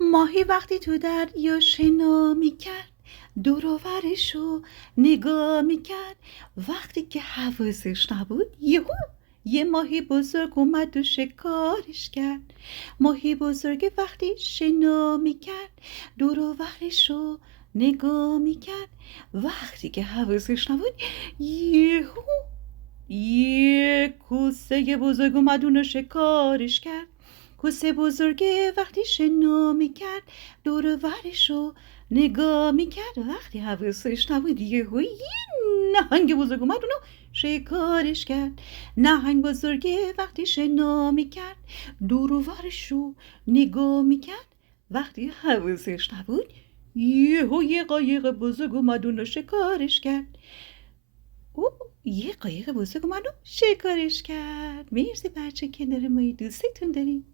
ماهی وقتی تو دریا شنا میکرد دور و برشو نگاه میکرد. وقتی که حواسش نبود یه ماهی بزرگ اومد و شکارش کرد. ماهی بزرگ وقتی شنا میکرد دور و برشو نگاه میکرد. وقتی که حواسش نبود یهو یه کوسه بزرگ اومد اونو شکارش کرد. کوسه بزرگه وقتی شنا میکرد دور و برشو نگاه میکرد. وقتی حواسش نبود یه نهنگ بزرگ اومد اونو شکارش کرد. نهنگ بزرگه وقتی شنا میکرد دور و برشو نگاه میکرد. وقتی حواسش نبود یه قایق بزرگ اومد اونو شکارش کرد. او یه قایق بزرگ اومد و شکارش کرد. مرسی بچه کنار ما، دوستتون داریم.